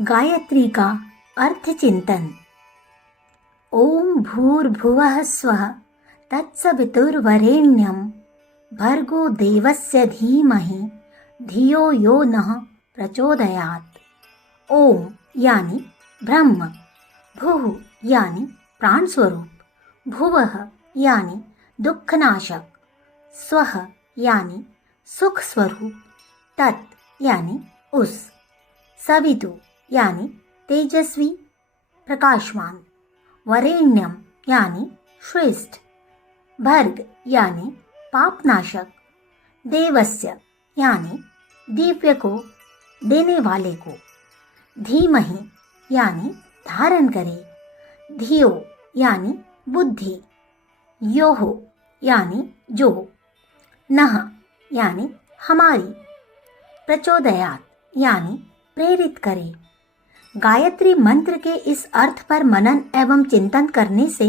गायत्री का अर्थ चिंतन। ओम भूर्भुवः स्वः तत्सवितुर्वरेण्यं भर्गो देवस्य धीमहि धियो यो नः प्रचोदयात्। ओम यानी ब्रह्म, भुः यानी प्राण स्वरूप, भुवः यानी दुखनाशक, स्वः यानी सुख स्वरूप, तत् यानी उस, सवितु यानी तेजस्वी प्रकाशमान, वरेण्यम यानी श्रेष्ठ, भर्ग यानी पापनाशक, देवस्य यानी दिव्य को, देने वाले को, धीमहि यानी धारण करे, धियो यानी बुद्धि, योहो यानी जो, नः यानी हमारी, प्रचोदयात् यानी प्रेरित करे। गायत्री मंत्र के इस अर्थ पर मनन एवं चिंतन करने से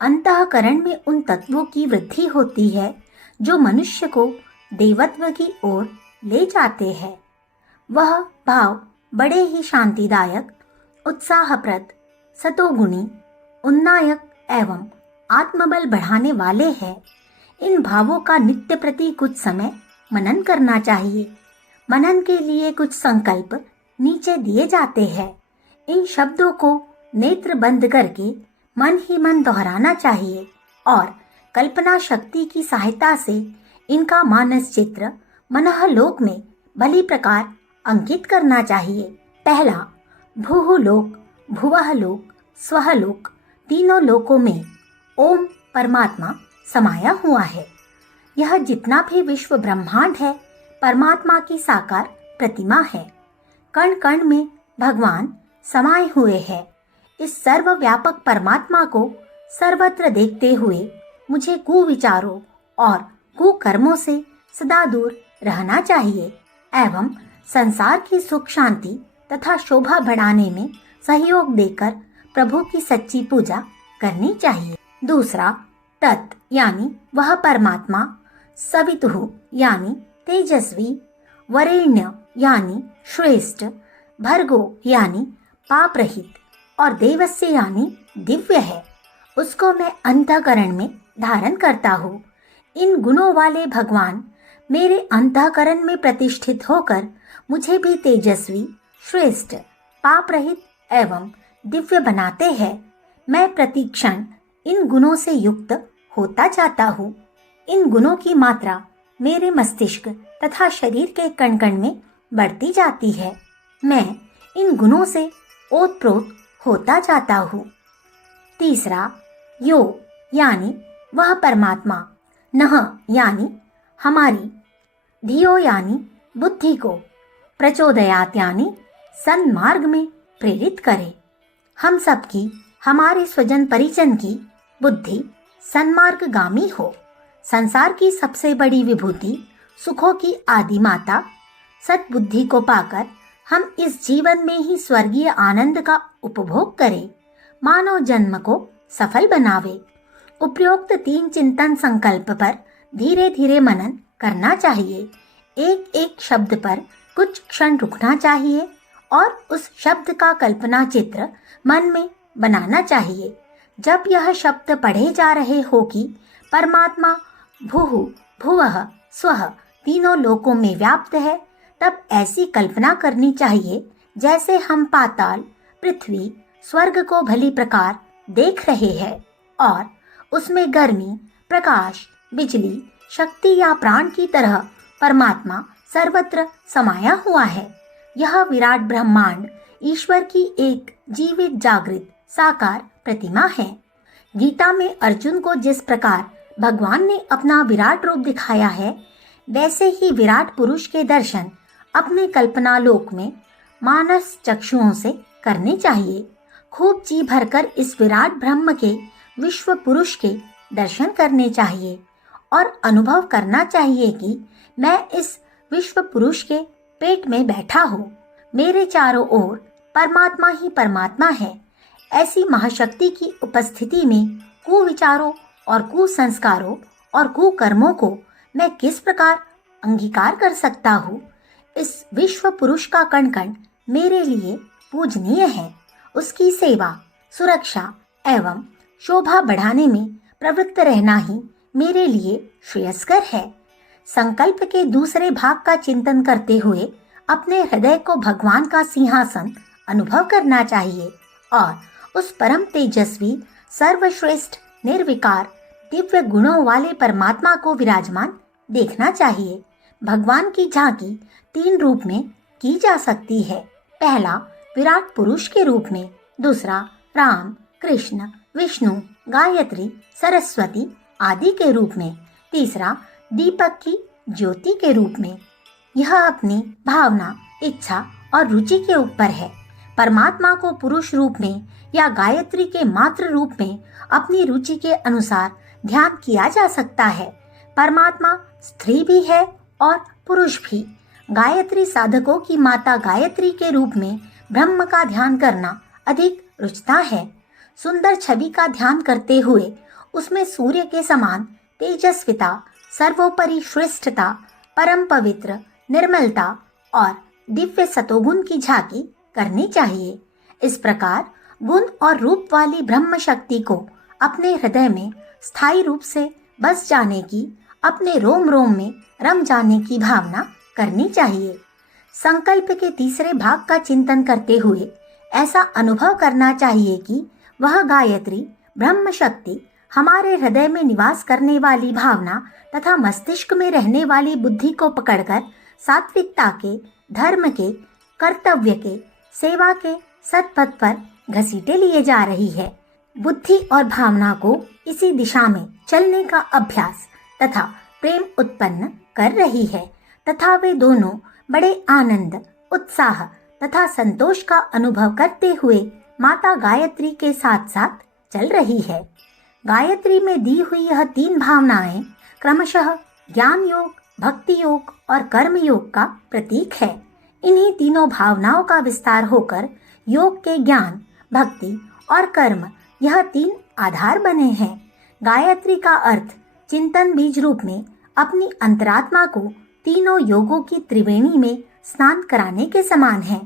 अंतःकरण में उन तत्वों की वृद्धि होती है जो मनुष्य को देवत्व की ओर ले जाते हैं। वह भाव बड़े ही शांतिदायक, उत्साहप्रद, सतोगुणी, उन्नायक एवं आत्मबल बढ़ाने वाले हैं। इन भावों का नित्य प्रति कुछ समय मनन करना चाहिए। मनन के लिए कुछ संकल्प नीचे दिए जाते हैं। इन शब्दों को नेत्र बंद करके मन ही मन दोहराना चाहिए और कल्पना शक्ति की सहायता से इनका मानस चित्र मनःलोक में भली प्रकार अंकित करना चाहिए। पहला, भूः लोक, भुवः लोक, स्वः लोक, तीनों लोकों में ओम परमात्मा समाया हुआ है। यह जितना भी विश्व ब्रह्मांड है परमात्मा की साकार प्रतिमा है। कण कण में भगवान समाये हुए हैं। इस सर्वव्यापक परमात्मा को सर्वत्र देखते हुए मुझे कुविचारों और कुकर्मों से सदा दूर रहना चाहिए एवं संसार की सुख शांति तथा शोभा बढ़ाने में सहयोग देकर प्रभु की सच्ची पूजा करनी चाहिए। दूसरा, तत् यानी वह परमात्मा, सवितुः यानी तेजस्वी, वरेण्य यानी श्रेष्ठ, भर्गो यानी पाप रहित और देवस्य यानी दिव्य है, उसको मैं अंतःकरण में धारण करता हूँ। इन गुणों वाले भगवान मेरे अंतःकरण में प्रतिष्ठित होकर मुझे भी तेजस्वी, श्रेष्ठ, पाप रहित एवं दिव्य बनाते हैं। मैं प्रतिक्षण इन गुणों से युक्त होता जाता हूँ। इन गुणों की मात्रा मेरे मस्तिष्क तथा शरीर के कण कण में बढ़ती जाती है। मैं इन गुणों से ओतप्रोत होता जाता हूँ। तीसरा, यो यानी वह परमात्मा, नः यानी हमारी, धियो यानी बुद्धि को, प्रचोदयात् यानी सन्मार्ग में प्रेरित करे। हम सबकी, हमारे स्वजन परिजन की बुद्धि सन्मार्गगामी हो। संसार की सबसे बड़ी विभूति, सुखों की आदि माता सद्बुद्धि को पाकर हम इस जीवन में ही स्वर्गीय आनंद का उपभोग करें, मानव जन्म को सफल बनावे। उपरोक्त तीन चिंतन संकल्प पर धीरे धीरे मनन करना चाहिए। एक एक शब्द पर कुछ क्षण रुकना चाहिए और उस शब्द का कल्पना चित्र मन में बनाना चाहिए। जब यह शब्द पढ़े जा रहे हो कि परमात्मा भूः भुवः स्वः तीनों लोकों में व्याप्त है, तब ऐसी कल्पना करनी चाहिए जैसे हम पाताल, पृथ्वी, स्वर्ग को भली प्रकार देख रहे हैं और उसमें गर्मी, प्रकाश, बिजली, शक्ति या प्राण की तरह परमात्मा सर्वत्र समाया हुआ है। यह विराट ब्रह्मांड ईश्वर की एक जीवित जागृत साकार प्रतिमा है। गीता में अर्जुन को जिस प्रकार भगवान ने अपना विराट रूप दिखाया है, वैसे ही विराट पुरुष के दर्शन अपने कल्पना लोक में मानस चक्षुओं से करने चाहिए। खूब जी भरकर इस विराट ब्रह्म के, विश्व पुरुष के दर्शन करने चाहिए और अनुभव करना चाहिए कि मैं इस विश्व पुरुष के पेट में बैठा हूँ। मेरे चारों ओर परमात्मा ही परमात्मा है। ऐसी महाशक्ति की उपस्थिति में कुविचारों और कुसंस्कारों और कुकर्मों को मैं किस प्रकार अंगीकार कर सकता हूँ। इस विश्व पुरुष का कण कण मेरे लिए पूजनीय है। उसकी सेवा, सुरक्षा एवं शोभा बढ़ाने में प्रवृत्त रहना ही मेरे लिए श्रेयस्कर है। संकल्प के दूसरे भाग का चिंतन करते हुए अपने हृदय को भगवान का सिंहासन अनुभव करना चाहिए और उस परम तेजस्वी, सर्वश्रेष्ठ, निर्विकार, दिव्य गुणों वाले परमात्मा को विराजमान देखना चाहिए। भगवान की झांकी 3 रूप में की जा सकती है। पहला विराट पुरुष के रूप में, दूसरा राम, कृष्ण, विष्णु, गायत्री, सरस्वती आदि के रूप में, तीसरा दीपक की ज्योति के रूप में। यह अपनी भावना, इच्छा और रुचि के ऊपर है। परमात्मा को पुरुष रूप में या गायत्री के मात्र रूप में अपनी रुचि के अनुसार ध्यान किया जा सकता है। परमात्मा स्त्री भी है और पुरुष भी। गायत्री साधकों की माता गायत्री के रूप में ब्रह्म का ध्यान करना अधिक रुचता है। सुंदर छवि का ध्यान करते हुए उसमें सूर्य के समान तेजस्विता, सर्वोपरि श्रेष्ठता, परम पवित्र, निर्मलता और दिव्य सतोगुण की झांकी करनी चाहिए। इस प्रकार गुण और रूप वाली ब्रह्म शक्ति को अपने हृदय में स्थायी रूप से बस जाने की, अपने रोम रोम में रम जाने की भावना करनी चाहिए। संकल्प के तीसरे भाग का चिंतन करते हुए ऐसा अनुभव करना चाहिए कि वह गायत्री ब्रह्म शक्ति हमारे हृदय में निवास करने वाली भावना तथा मस्तिष्क में रहने वाली बुद्धि को पकड़कर सात्विकता के, धर्म के, कर्तव्य के, सेवा के सत्पथ पर घसीटे लिए जा रही है। बुद्धि और भावना को इसी दिशा में चलने का अभ्यास तथा प्रेम उत्पन्न कर रही है तथा वे दोनों बड़े आनंद, उत्साह तथा संतोष का अनुभव करते हुए माता गायत्री के साथ साथ चल रही है। गायत्री में दी हुई यह 3 भावनाएं क्रमशः ज्ञान योग, भक्ति योग और कर्म योग का प्रतीक है। इन्हीं तीनों भावनाओं का विस्तार होकर योग के ज्ञान, भक्ति और कर्म, यह 3 आधार बने हैं। गायत्री का अर्थ चिंतन बीज रूप में अपनी अंतरात्मा को तीनों योगों की त्रिवेणी में स्नान कराने के समान है।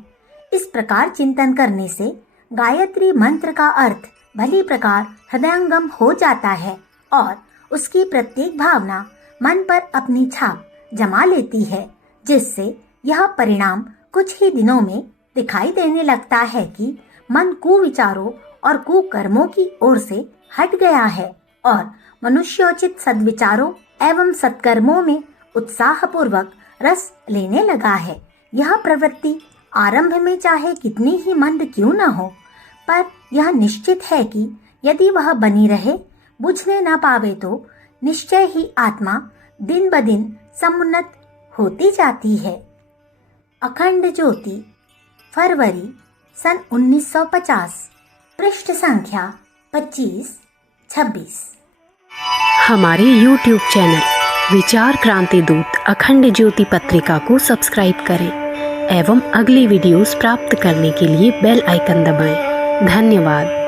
इस प्रकार चिंतन करने से गायत्री मंत्र का अर्थ भली प्रकार हृदयंगम हो जाता है और उसकी प्रत्येक भावना मन पर अपनी छाप जमा लेती है, जिससे यह परिणाम कुछ ही दिनों में दिखाई देने लगता है कि मन कुविचारों और कुकर्मों की ओर से हट गया है और मनुष्योचित सद्विचारों एवं सत्कर्मों में उत्साहपूर्वक रस लेने लगा है। यह प्रवृत्ति आरंभ में चाहे कितनी ही मंद क्यों न हो, पर यह निश्चित है कि यदि वह बनी रहे, बुझने न पावे तो निश्चय ही आत्मा दिन ब दिन समुन्नत होती जाती है। अखंड ज्योति, फरवरी सन 1950, पृष्ठ संख्या 25-26। हमारे YouTube चैनल विचार क्रांति दूत अखंड ज्योति पत्रिका को सब्सक्राइब करें एवं अगली वीडियोस प्राप्त करने के लिए बेल आइकन दबाएं। धन्यवाद।